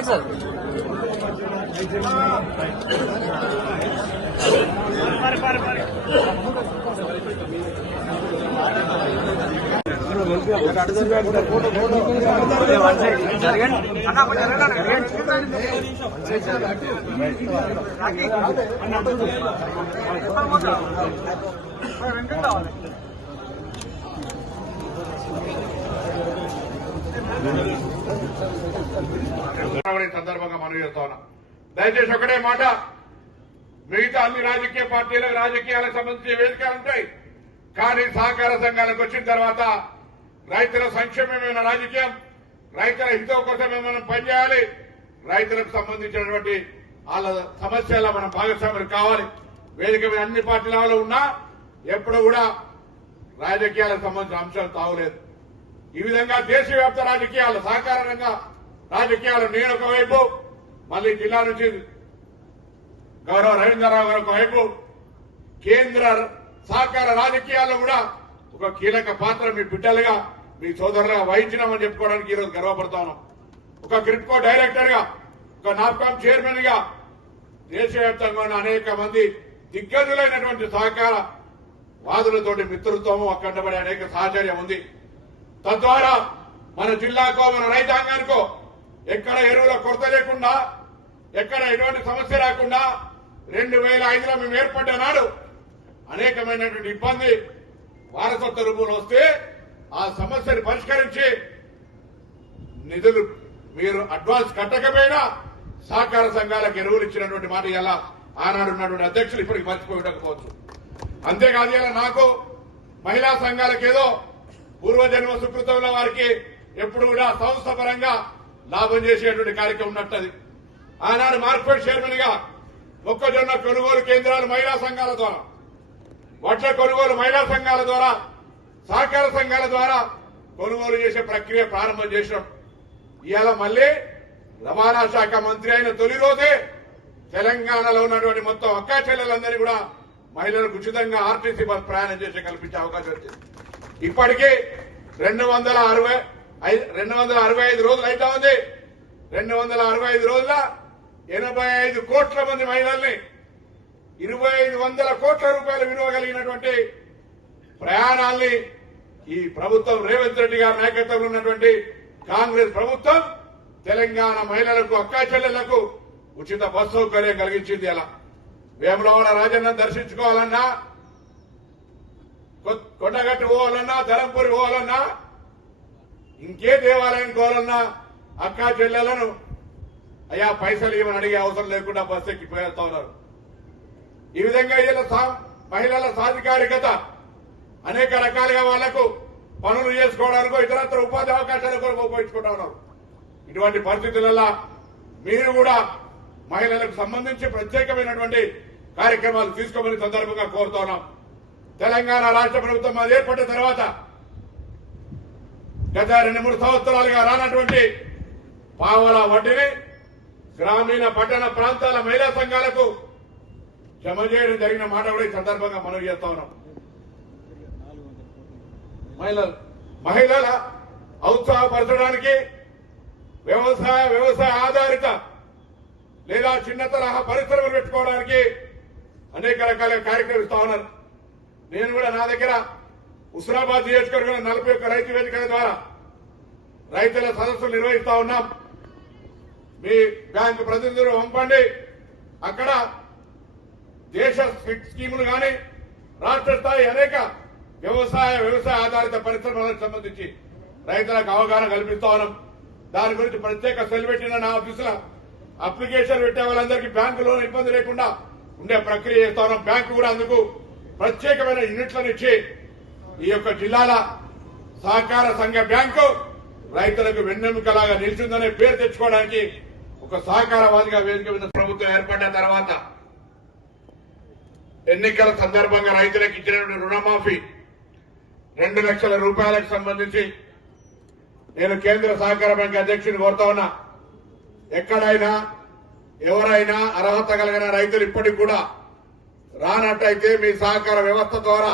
Right sir. సందర్భంగా మనవి చేస్తా ఉన్నా. దయచేసి ఒకటే మాట, మిగతా అన్ని రాజకీయ పార్టీలకు రాజకీయాలకు సంబంధించిన వేదికలు ఉంటాయి, కానీ సహకార సంఘాలకు వచ్చిన తర్వాత రైతుల సంక్షేమమైన రాజకీయం, రైతుల హితం కోసం మనం పనిచేయాలి. రైతులకు సంబంధించినటువంటి వాళ్ళ సమస్యల మనం భాగస్వాములు కావాలి. వేదిక మీద అన్ని పార్టీల వాళ్ళు ఉన్నా ఎప్పుడు కూడా రాజకీయాలకు సంబంధించిన అంశాలు తావులేదు. ఈ విధంగా దేశవ్యాప్త రాజకీయాలు, సహకార రంగ రాజకీయాలు నేను ఒకవైపు, మళ్లీ జిల్లా నుంచి గౌరవ రవీంద్రరావు గారు ఒకవైపు, కేంద్ర సహకార రాజకీయాల్లో కూడా ఒక కీలక పాత్ర మీ బిడ్డలుగా, మీ సోదరులుగా వహించినామని చెప్పుకోవడానికి ఈరోజు గర్వపడతా ఉన్నాం. ఒక క్రిప్కో డైరెక్టర్ గా, ఒక నాప్కామ్ చైర్మన్ గా దేశవ్యాప్తంగా ఉన్న అనేక మంది దిగ్గజులైనటువంటి సహకార వాదులతోటి మిత్రుత్వము, అక్కడబడి అనేక సహచర్యం ఉంది. తద్వారా మన జిల్లాకో మన రైతాంగానికో ఎక్కడ ఎరువుల కొరత లేకుండా, ఎక్కడ ఎటువంటి సమస్య రాకుండా 2005లో మేము ఏర్పడ్డ నాడు అనేకమైనటువంటి ఇబ్బంది వారసత్వ రూపంలో వస్తే ఆ సమస్యను పరిష్కరించి నిధులు మీరు అడ్వాన్స్ కట్టకపోయినా సహకార సంఘాలకు ఎరువులు ఇచ్చినటువంటి మాట ఇలా ఆనాడు ఉన్నటువంటి అధ్యక్షులు ఇప్పటికి మర్చిపోయి ఉండకపోవచ్చు. అంతేకాదు ఇలా నాకు మహిళా సంఘాలకు ఏదో పూర్వజన్మ సుకృతంలో వారికి ఎప్పుడు కూడా సంస్థ పరంగా లాభం చేసేటువంటి కార్యక్రమం ఉన్నట్టది. ఆనాడు మార్కెట్ చైర్మన్ గా మొక్కజొన్న కొనుగోలు కేంద్రాలు మహిళా సంఘాల ద్వారా, వడ్ల కొనుగోలు మహిళా సంఘాల ద్వారా, సహకార సంఘాల ద్వారా కొనుగోలు చేసే ప్రక్రియ ప్రారంభం చేసినాం. ఇవాళ మళ్లీ రవాణా శాఖ మంత్రి అయిన తొలి రోజే తెలంగాణలో ఉన్నటువంటి మొత్తం అక్కా చెల్లెలందరినీ కూడా మహిళలకు ఉచితంగా ఆర్టీసీ బస్ ప్రయాణం చేసి కల్పించే అవకాశం వచ్చింది. ఇప్పటికీ 265 రోజులు అయితే ఉంది. 265 రోజుల 85 కోట్ల మంది మహిళల్ని 2500 కోట్ల రూపాయల విలువ కలిగినటువంటి ప్రయాణాల్ని ఈ ప్రభుత్వం రేవంత్ రెడ్డి గారి నాయకత్వంలో ఉన్నటువంటి కాంగ్రెస్ ప్రభుత్వం తెలంగాణ మహిళలకు, అక్కా చెల్లెళ్లకు ఉచిత బస్సు సౌకర్యం కలిగించింది. అలా వేములవాడ రాజన్న దర్శించుకోవాలన్నా, కొండగట్టు పోవాలన్నా, ధరంపూరి పోవాలన్నా, ఇంకే దేవాలయం పోవాలన్నా అక్కా చెల్లెలను అయ్యా పైసలు ఇవ్వని అడిగే అవసరం లేకుండా బస్సు ఎక్కి పోయేస్తా ఉన్నారు. ఈ విధంగా ఇలా మహిళల సాధికారికత అనేక రకాలుగా వాళ్లకు పనులు చేసుకోవడానికో ఇతరత్ర ఉపాధి అవకాశాల కొరకు ఉపయోగించుకుంటా ఉన్నారు. ఇటువంటి పరిస్థితులలో మీరు కూడా మహిళలకు సంబంధించి ప్రత్యేకమైనటువంటి కార్యక్రమాలు తీసుకోమని సందర్భంగా కోరుతా ఉన్నాం. తెలంగాణ రాష్ట్ర ప్రభుత్వం అది ఏర్పడిన తర్వాత గత 2-3 సంవత్సరాలుగా రానటువంటి పావల వడ్డీని గ్రామీణ పట్టణ ప్రాంతాల మహిళా సంఘాలకు జమ చేయడం జరిగిన మాట కూడా ఈ సందర్భంగా మనవి చేస్తా ఉన్నాం. మహిళల ఔత్సాహపరచడానికి వ్యవసాయ ఆధారిత లేదా చిన్న తరహా పరిశ్రమలు పెట్టుకోవడానికి అనేక రకాల కార్యక్రమాలు ఇస్తా ఉన్నారు. నేను కూడా నా దగ్గర హుస్నాబాద్ నియోజకవర్గంలో 41 రైతు వేదికల ద్వారా రైతుల సదస్సులు నిర్వహిస్తా ఉన్నాం. మీ బ్యాంకు ప్రతినిధులు పంపండి. అక్కడ దేశ స్కీములు కానీ రాష్ట్ర స్థాయి అనేక వ్యవసాయ ఆధారిత పరిశ్రమలకు సంబంధించి రైతులకు అవగాహన కల్పిస్తా ఉన్నాం. దాని గురించి ప్రత్యేక సెల్ పెట్టిన నా ఆఫీసులో అప్లికేషన్ పెట్టే వాళ్ళందరికీ బ్యాంకులో ఇబ్బంది లేకుండా ఉండే ప్రక్రియ చేస్తా ఉన్నాం. బ్యాంకు కూడా అందుకు ప్రత్యేకమైన యూనిట్లను ఇచ్చి ఈ యొక్క జిల్లాల సహకార సంఘ బ్యాంకు రైతులకు వెన్నెముకలాగా నిలిచిందనే పేరు తెచ్చుకోవడానికి ఒక సహకారవాదిగా వేదిక మీద ప్రభుత్వం ఏర్పడిన తర్వాత ఎన్నికల సందర్భంగా రైతులకు ఇచ్చినటువంటి రుణమాఫీ 2 లక్షల రూపాయలకు సంబంధించి నేను కేంద్ర సహకార బ్యాంక్ అధ్యక్షుడిని కోరుతా ఉన్నా. ఎక్కడైనా ఎవరైనా అర్హత కలిగిన రైతులు ఇప్పటికి కూడా రానట్టయితే మీ సహకార వ్యవస్థ ద్వారా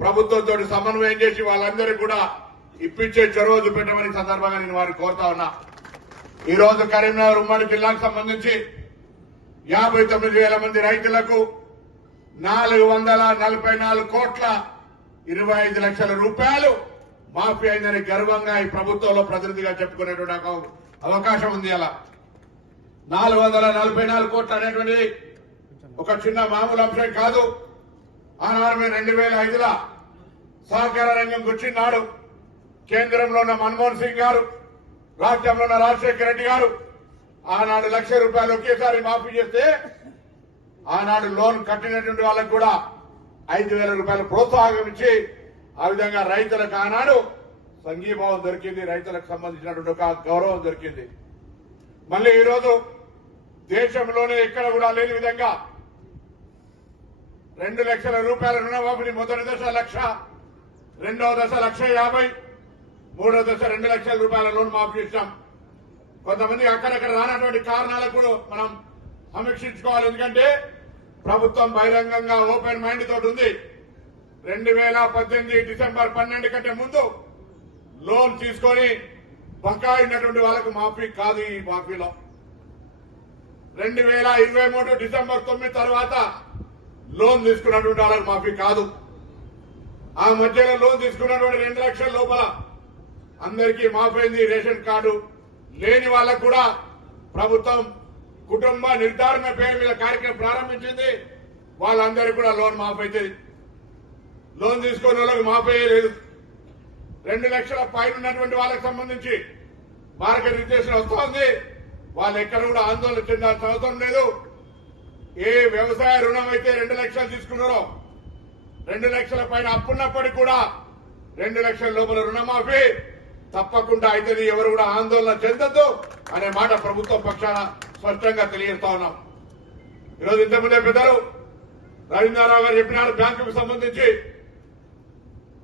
ప్రభుత్వంతో సమన్వయం చేసి వాళ్ళందరికీ కూడా ఇప్పించే చొరవ చూపెట్టమని సందర్భంగా నేను వారిని కోరుతా ఉన్నా. ఈ రోజు కరీంనగర్ ఉమ్మడి జిల్లాకు సంబంధించి 59,000 మంది రైతులకు 444,25 రూపాయలు మాఫీ అయిందని గర్వంగా ఈ ప్రభుత్వంలో ప్రతినిధిగా చెప్పుకునేటువంటి అవకాశం ఉంది. అలా 444 కోట్లు అనేటువంటిది ఒక చిన్న మామూలు అంశం కాదు. ఆనాడు 2005లో సహకార రంగంకి వచ్చినాడు కేంద్రంలో ఉన్న మన్మోహన్ సింగ్ గారు, రాష్ట్రంలో ఉన్న రాజశేఖర రెడ్డి గారు ఆనాడు ₹1,00,000 ఒకేసారి మాఫీ చేస్తే ఆనాడు లోన్ కట్టినటువంటి వాళ్ళకు కూడా ₹5,000 ప్రోత్సాహం ఇచ్చి ఆ విధంగా రైతులకు ఆనాడు సంఘీభావం దొరికింది, రైతులకు సంబంధించినటువంటి ఒక గౌరవం దొరికింది. మళ్ళీ ఈరోజు దేశంలోనే ఎక్కడ కూడా లేని విధంగా ₹2,00,000 రుణమాఫీని మొదటి దశ 1,00,000, రెండవ దశ 1,50,000, మూడో దశ ₹2,00,000 లోన్ మాఫీ చేశాం. కొంతమంది అక్కడక్కడ రానటువంటి కారణాలకు కూడా మనం సమీక్షించుకోవాలి. ఎందుకంటే ప్రభుత్వం బహిరంగంగా ఓపెన్ మైండ్ తోటి ఉంది. 2018 డిసెంబర్ 12 కంటే ముందు లోన్ తీసుకొని బకాయి ఉన్నటువంటి వాళ్ళకు మాఫీ కాదు. ఈ మాఫీలో 2023 డిసెంబర్ 9 తర్వాత లోన్ తీసుకున్నటువంటి వాళ్ళకు మాఫీ కాదు. ఆ మధ్యలో లోన్ తీసుకున్నటువంటి 2 లక్షల లోపల అందరికీ మాఫీ అయింది. రేషన్ కార్డు లేని వాళ్ళకు కూడా ప్రభుత్వం కుటుంబ నిర్ధారణ పేరు మీద కార్యక్రమం ప్రారంభించింది. వాళ్ళందరికీ కూడా లోన్ మాఫీ అవుతుంది. లోన్ తీసుకున్న వాళ్ళకి మాఫీ అయ్యలేదు. 2 లక్షల పైన ఉన్నటువంటి వాళ్ళకి సంబంధించి మార్కెట్ రిజిస్ట్రేషన్ వస్తోంది. వాళ్ళు ఎక్కడ కూడా ఆందోళన చెందాల్సిన అవసరం లేదు. ఏ వ్యవసాయ రుణం అయితే 2 లక్షలు తీసుకున్నారో 2 లక్షల పైన అప్పున్నప్పటికీ కూడా 2 లక్షల లోపల రుణమాఫీ తప్పకుండా అవుతుంది. ఎవరు కూడా ఆందోళన చెందొద్దు అనే మాట ప్రభుత్వం పక్షాన స్పష్టంగా తెలియజేస్తా ఉన్నాం. ఈరోజు ఇంతకుముందే పెద్దలు రవీంద్రరావు గారు చెప్పినారు, బ్యాంకుకు సంబంధించి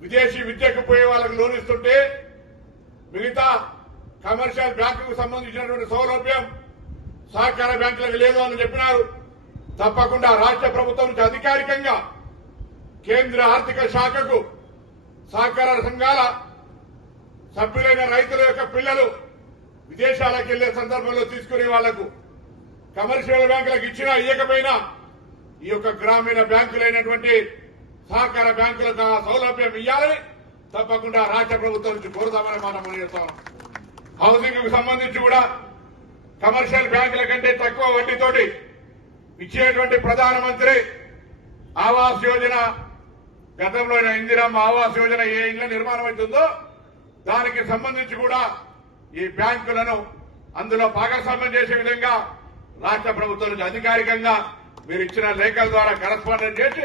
విదేశీ విద్యకు పోయే వాళ్ళకి లోన్ ఇస్తుంటే మిగతా కమర్షియల్ బ్యాంకుకు సంబంధించినటువంటి సౌలభ్యం సహకార బ్యాంకులకు లేదు అని చెప్పినారు. తప్పకుండా రాష్ట్ర ప్రభుత్వం నుంచి అధికారికంగా కేంద్ర ఆర్థిక శాఖకు సహకార సంఘాల సభ్యులైన రైతుల యొక్క పిల్లలు విదేశాలకు వెళ్లే సందర్భంలో తీసుకునే వాళ్లకు కమర్షియల్ బ్యాంకులకు ఇచ్చినా ఇవ్వకపోయినా ఈ యొక్క గ్రామీణ బ్యాంకులైనటువంటి సహకార బ్యాంకులకు ఆ సౌలభ్యం ఇవ్వాలని తప్పకుండా రాష్ట్ర ప్రభుత్వం నుంచి కోరుతామని మనం చేస్తాం. హౌసింగ్ కు సంబంధించి కూడా కమర్షియల్ బ్యాంకుల కంటే తక్కువ వడ్డీతోటి ఇచ్చేటువంటి ప్రధానమంత్రి ఆవాస్ యోజన, గతంలో ఇందిరమ్మ ఆవాస్ యోజన ఏ ఇళ్ల నిర్మాణం అవుతుందో దానికి సంబంధించి కూడా ఈ బ్యాంకులను అందులో భాగస్వామ్యం చేసే విధంగా రాష్ట్ర ప్రభుత్వం నుంచి అధికారికంగా మీరు ఇచ్చిన లేఖల ద్వారా కరస్పాండెన్స్ చేసి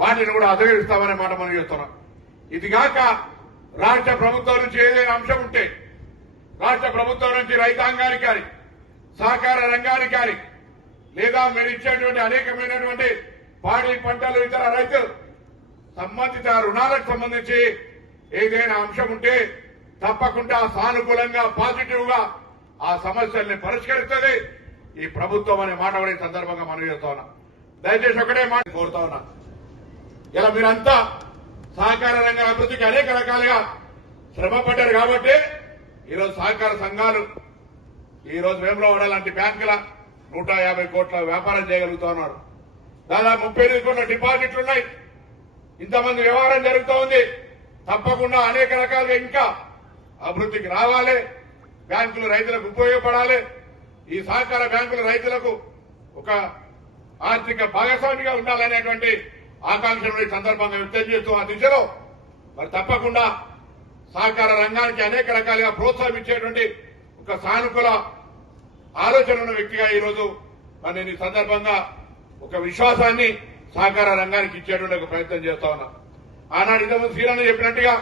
వాటిని కూడా అధిగమిస్తామనే మాట మనం చేస్తున్నాం. ఇదిగాక రాష్ట్ర ప్రభుత్వం నుంచి ఏదైనా అంశం ఉంటే రాష్ట్ర ప్రభుత్వం నుంచి రైతాంగానికి కానీ సహకార రంగానికి కానీ లేదా మీరు ఇచ్చేటువంటి అనేకమైనటువంటి పాడి పంటలు ఇతర రైతులు సంబంధిత రుణాలకు సంబంధించి ఏదైనా అంశం ఉంటే తప్పకుండా సానుకూలంగా పాజిటివ్ గా ఆ సమస్యల్ని పరిష్కరిస్తుంది ఈ ప్రభుత్వం అనే మాట కూడా ఈ సందర్భంగా మనం చేస్తా ఉన్నాం. దయచేసి ఒకటే మాట కోరుతా ఉన్నా, ఇలా మీరంతా సహకార రంగ అభివృద్ధికి అనేక రకాలుగా శ్రమ పడ్డారు కాబట్టి ఈరోజు సహకార సంఘాలు ఈరోజు వేములవాడ లాంటి బ్యాంకుల 150 కోట్ల వ్యాపారం చేయగలుగుతా ఉన్నారు. దాదాపు 38 కోట్ల డిపాజిట్లు ఉన్నాయి. ఇంతమంది వ్యవహారం జరుగుతూ ఉంది. తప్పకుండా అనేక రకాలుగా ఇంకా అభివృద్ధికి రావాలి. బ్యాంకులు రైతులకు ఉపయోగపడాలి. ఈ సహకార బ్యాంకులు రైతులకు ఒక ఆర్థిక భాగస్వామిగా ఉండాలనేటువంటి ఆకాంక్షను ఈ సందర్భంగా వ్యక్తం చేస్తూ ఆ దిశలో మరి తప్పకుండా సహకార రంగానికి అనేక రకాలుగా ప్రోత్సహించేటువంటి ఒక సానుకూల ఆలోచన ఉన్న వ్యక్తిగా ఈరోజు మరి నేను ఈ సందర్భంగా ఒక విశ్వాసాన్ని సహకార రంగానికి ఇచ్చేటువంటి ఒక ప్రయత్నం చేస్తా ఉన్నా. ఆనాడు ఇంతకుముందు శ్రీరామ్ చెప్పినట్టుగా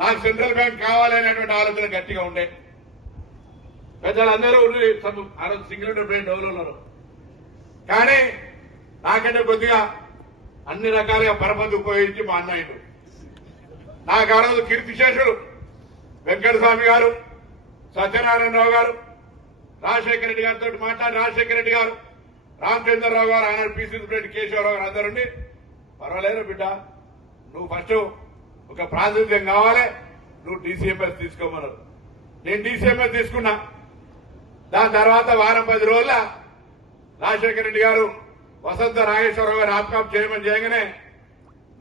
నాకు సెంట్రల్ బ్యాంక్ కావాలి అనేటువంటి ఆలోచన గట్టిగా ఉండే పెద్దలందరూ ఆ రోజు సింగిల్ బ్రెయిన్ డెవలప్ ఉన్నారు. కానీ నాకంటే కొద్దిగా అన్ని రకాలుగా పరపతి ఉపయోగించి మా అన్నయ్యను నాకు ఆ రోజు కీర్తిశేషులు వెంకటస్వామి గారు, సత్యనారాయణరావు గారు, రాజశేఖర రెడ్డి గారితో మాట్లాడి రాజశేఖర రెడ్డి గారు, రామచంద్రరావు గారు, ఆయన పిసిసి ప్రెసిడెంట్ కేశవరావు గారు అందరుండి పర్వాలేదు బిడ్డ, నువ్వు ఫస్ట్ ఒక ప్రాతినిధ్యం కావాలి, నువ్వు డీసీఎంఎస్ తీసుకోమన్నారు. నేను డీసీఎంఎస్ తీసుకున్నా. దాని తర్వాత వారం 10 రోజుల రాజశేఖర రెడ్డి గారు వసంత నాగేశ్వరరావు గారు ఆప్కాప్ చైర్మన్ చేయగానే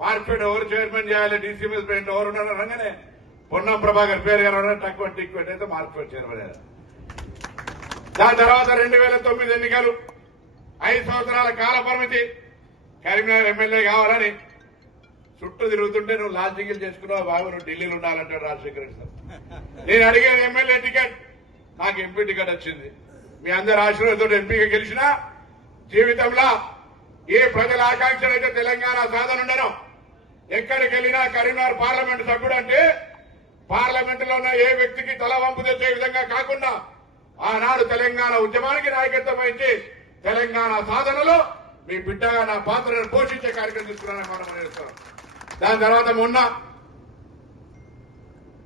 మార్కెట్ ఎవరు చైర్మన్ చేయాలి, డీసీఎంఎస్ ప్రెసిడెంట్ ఎవరు ఉన్నారు అనగానే పొన్నం ప్రభాకర్ పేరు గారు తక్కువ టిక్వెట్ అయితే మార్కెట్ చైర్మన్ అయ్యారు. దాని తర్వాత 2009 ఎన్నికలు 5 సంవత్సరాల కాల పరిమితి, కరీంనగర్ ఎమ్మెల్యే కావాలని చుట్టూ తిరుగుతుంటే నువ్వు లాజికల్ చేసుకున్నావు బాబు, నువ్వు ఢిల్లీలో ఉండాలంటాడు రాజశేఖర రెడ్డి సార్. నేను అడిగేది ఎమ్మెల్యే టికెట్, నాకు ఎంపీ టికెట్ వచ్చింది. మీ అందరి ఆశీర్వాదంతో ఎంపీగా గెలిచినా జీవితంలో ఏ ప్రజల ఆకాంక్షలు అయితే తెలంగాణ సాధన ఉండను, ఎక్కడికి వెళ్ళినా కరీంనగర్ పార్లమెంటు సభ్యుడు అంటే పార్లమెంటులో ఉన్న ఏ వ్యక్తికి తల వంపు తెచ్చే విధంగా కాకుండా ఆనాడు తెలంగాణ ఉద్యమానికి నాయకత్వం వహించి తెలంగాణ సాధనలో మీ బిడ్డగా నా పాత్రను పోషించే కార్యక్రమం తీసుకున్నానని మనం చేస్తున్నాం. దాని తర్వాత మొన్న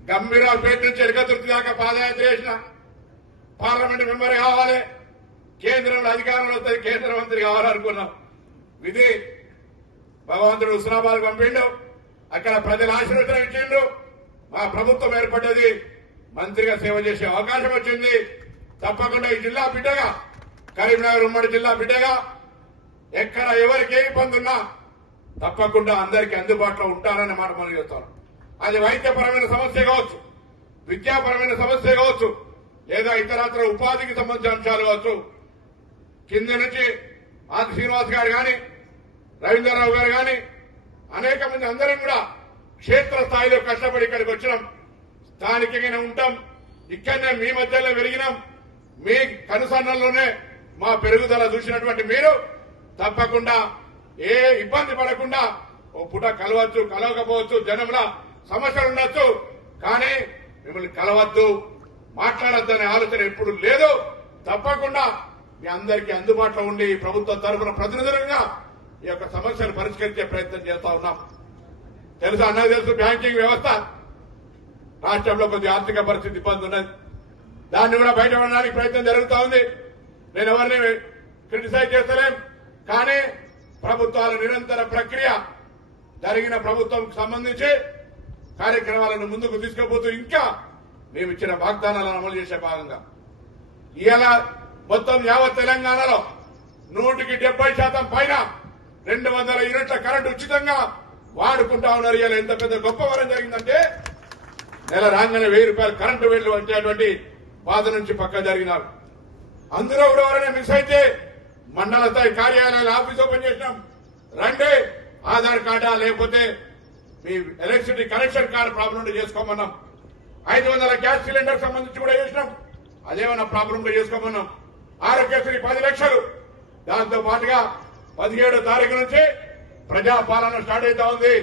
గంభీరావుపేట నుంచి ఎడకతుర్తి దాకా పాదయాత్ర చేసిన పార్లమెంట్ మెంబర్ కావాలి, కేంద్రంలో అధికారంలో వస్తుంది, కేంద్ర మంత్రి కావాలనుకున్నాం. విధి భగవంతుడు హుస్నాబాద్ పంపిండు, అక్కడ ప్రజల ఆశీర్వచనం ఇచ్చిండు, మా ప్రభుత్వం ఏర్పడ్డది, మంత్రిగా సేవ చేసే అవకాశం వచ్చింది. తప్పకుండా ఈ జిల్లా బిడ్డగా, కరీంనగర్ ఉమ్మడి జిల్లా బిడ్డగా ఎక్కడ ఎవరికి ఏ ఇబ్బంది ఉన్నా తప్పకుండా అందరికీ అందుబాటులో ఉంటానని మాట మనం చేస్తాను. అది వైద్యపరమైన సమస్య కావచ్చు, విద్యాపరమైన సమస్య కావచ్చు, లేదా ఇతరత్ర ఉపాధికి సంబంధించిన అంశాలు కావచ్చు. కింద నుంచి ఆది శ్రీనివాస్ గారు కానీ, రవీంద్రరావు గారు కానీ అనేక మంది అందరం కూడా క్షేత్ర స్థాయిలో కష్టపడి ఇక్కడికి వచ్చినాం. స్థానికంగానే ఉంటాం, ఇక్కడనే మీ మధ్యలో పెరిగినాం. మీ కనుసన్నల్లోనే మా పెరుగుదల చూసినటువంటి మీరు తప్పకుండా ఏ ఇబ్బంది పడకుండా ఓ పుట కలవచ్చు, కలవకపోవచ్చు, జనంలో సమస్యలు ఉండొచ్చు, కానీ మిమ్మల్ని కలవద్దు, మాట్లాడొద్దనే ఆలోచన ఎప్పుడు లేదు. తప్పకుండా మీ అందరికీ అందుబాటులో ఉండి ప్రభుత్వం తరఫున ప్రతినిధులుగా ఈ యొక్క సమస్యను పరిష్కరించే ప్రయత్నం చేస్తా ఉన్నాం. తెలుసా అన్నది తెలుసు, బ్యాంకింగ్ వ్యవస్థ రాష్ట్రంలో కొద్ది ఆర్థిక పరిస్థితి ఇబ్బంది ఉన్నది, దాన్ని కూడా బయటపడడానికి ప్రయత్నం జరుగుతూ ఉంది. నేను ఎవరిని క్రిటిసైజ్ చేస్తలేం, కానీ ప్రభుత్వాల నిరంతర ప్రక్రియ జరిగిన ప్రభుత్వంకు సంబంధించి కార్యక్రమాలను ముందుకు తీసుకుపోతూ ఇంకా మేము ఇచ్చిన వాగ్దానాలను అమలు చేసే భాగంగా ఇవాళ మొత్తం యావత్ తెలంగాణలో 170% పైన 200 యూనిట్ల కరెంటు ఉచితంగా వాడుకుంటా ఉన్నారు. ఇవాళ ఎంత పెద్ద గొప్ప వరం జరిగిందంటే నెల రాగానే 1000 రూపాయలు కరెంటు బిల్లు వచ్చేటువంటి బాధ నుంచి పక్క జరిగినారు. అందులో కూడా ఎవరైనా మిస్ అయితే మండల స్థాయి కార్యాలయాలు ఆఫీస్ ఓపెన్ చేసినాం, రండి, ఆధార్ కార్డా లేకపోతే మీ ఎలక్ట్రిసిటీ కనెక్షన్ కార్డు ప్రాబ్లం చేసుకోమన్నాం. 500 గ్యాస్ సిలిండర్ సంబంధించి కూడా చేసినాం, అదేమన్నా ప్రాబ్లం చేసుకోమన్నాం. ఆరోగ్యశ్రీ 10 లక్షలు, దాంతో పాటుగా 17వ తారీఖు నుంచి ప్రజాపాలన స్టార్ట్ అవుతా ఉంది.